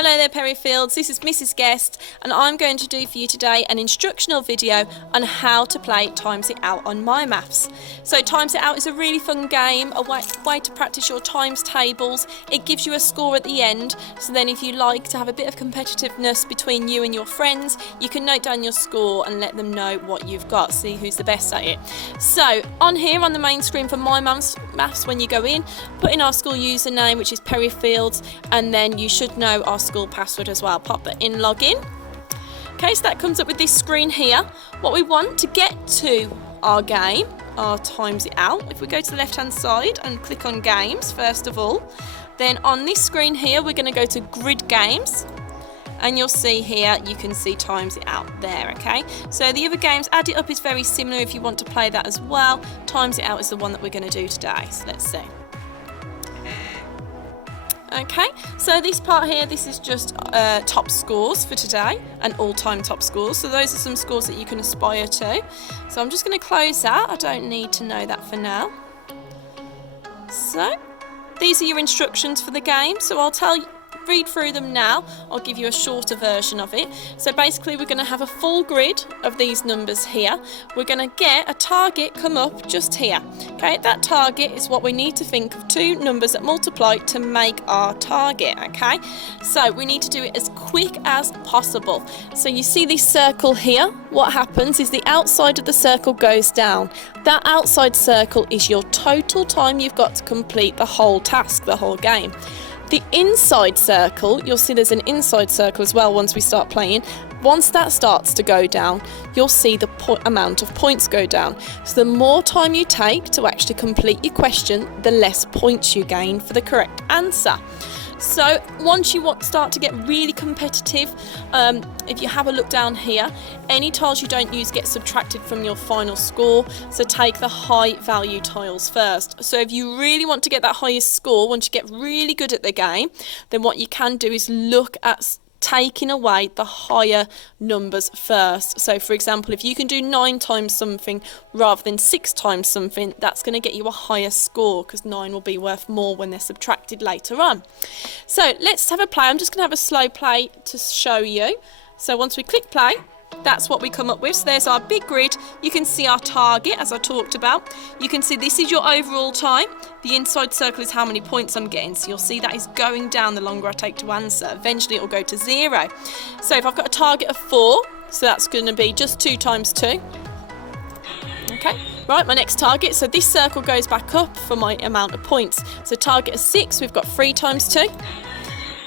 Hello there Perryfields, this is Mrs Guest and I'm going to do for you today an instructional video on how to play Times It Out on My Maths. So Times It Out is a really fun game, a way to practice your times tables. It gives you a score at the end, so then if you like to have a bit of competitiveness between you and your friends, you can note down your score and let them know what you've got, see who's the best at it. So on here on the main screen for My Maths, when you go in, put in our school username, which is Perryfields, and then you should know our school password as well. Pop that in, log in. Okay, so that comes up with this screen here. What we want to get to our game, our Times It Out, if we go to the left hand side and click on games first of all, then on this screen here we're going to go to grid games, and you'll see here you can see Times It Out there. Okay, so the other games, Add It Up is very similar if you want to play that as well. Times It Out is the one that we're going to do today, so let's see. Okay, so this part here, this is just top scores for today and all-time top scores. So those are some scores that you can aspire to. So I'm just going to close that. I don't need to know that for now. So these are your instructions for the game. So I'll read through them now. I'll give you a shorter version of it. So basically we're going to have a full grid of these numbers here. We're going to get a target come up just here. Okay, that target is what we need to think of two numbers that multiply to make our target. Okay, so we need to do it as quick as possible. So you see this circle here. What happens is the outside of the circle goes down. That outside circle is your total time you've got to complete the whole task, the whole game. The inside circle, you'll see there's an inside circle as well once we start playing. Once that starts to go down, you'll see the amount of points go down. So the more time you take to actually complete your question, the less points you gain for the correct answer. So once you start to get really competitive, if you have a look down here, any tiles you don't use get subtracted from your final score. So take the high value tiles first. So if you really want to get that highest score, once you get really good at the game, then what you can do is look at taking away the higher numbers first. So for example, if you can do 9 times something rather than 6 times something, that's going to get you a higher score because 9 will be worth more when they're subtracted later on. So let's have a play. I'm just going to have a slow play to show you. So once we click play, that's what we come up with. So there's our big grid. You can see our target as I talked about. You can see this is your overall time. The inside circle is how many points I'm getting. So you'll see that is going down the longer I take to answer. Eventually it will go to 0. So if I've got a target of 4, so that's going to be just 2 times 2. Okay, right, my next target. So this circle goes back up for my amount of points. So target of 6, we've got 3 times 2.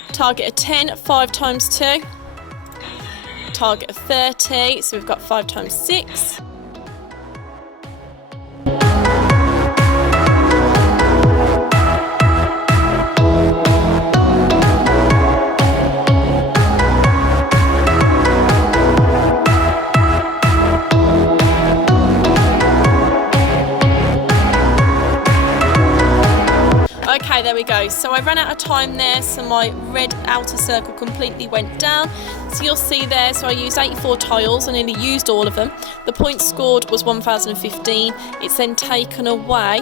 Target of 10, 5 times 2. Target of 30, so we've got 5 times 6. Okay, there we go. So I ran out of time there, so my red outer circle completely went down. So you'll see there, so I used 84 tiles, I nearly used all of them. The points scored was 1015. It's then taken away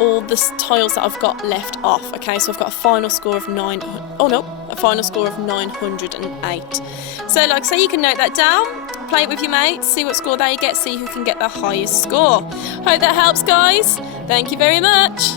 all the tiles that I've got left off. Okay, so I've got a final score of 908. So like I say, you can note that down, play it with your mates, see what score they get, see who can get the highest score. Hope that helps, guys. Thank you very much.